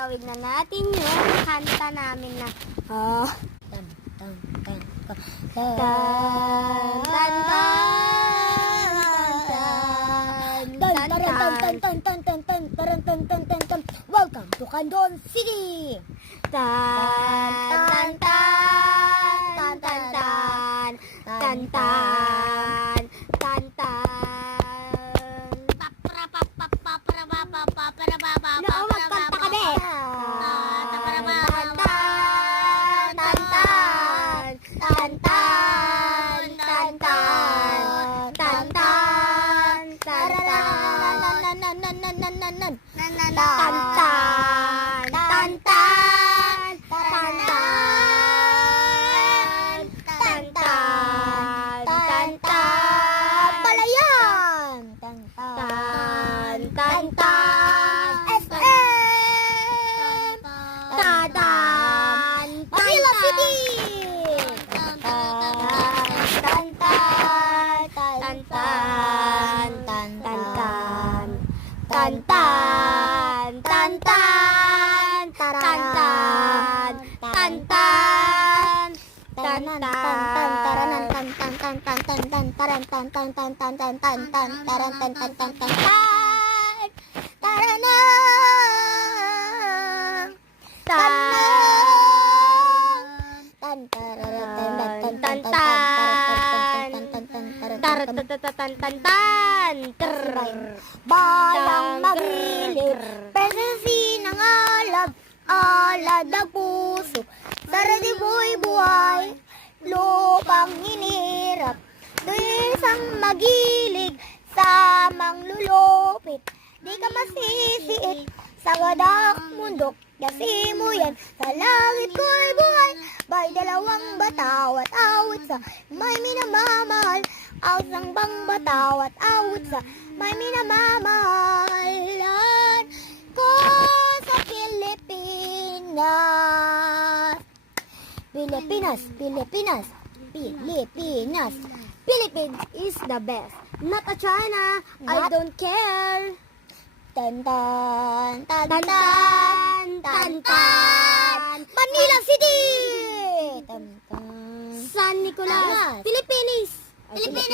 gagawin na natin yung kanta namin na tan tan tan tan tan tan tan. Welcome to Candon City. Tan tan tan tan tan tan tan tan tan. No, magkanta ka be. Tan tan tan tan tan tan tan tan tan tan taranan tan tan tan tan tan tan taran tan tan tan tan tan tan tan taran tan tan tan tan taranan tan tan tan tan tan balang magilid, presensy ng alab, alad ang puso, sarili buhay buhay, lupang hinirap, isang magilig, samang lulupit, di ka masisiit, sa wadak mundok, kasi mo yan, sa langit ko'y buhay, bay dalawang bataw at awit sa may minamamahal, awit ng bang bataw at awit sa may minamamahalan ko sa Pilipinas. Pilipinas, Pilipinas, Pilipinas. Philippines is the best. Not a China, I don't care. Tan tan tan tan tan tan. Manila City. Tan tan. San Nicolas, Philippines. Pilipinas.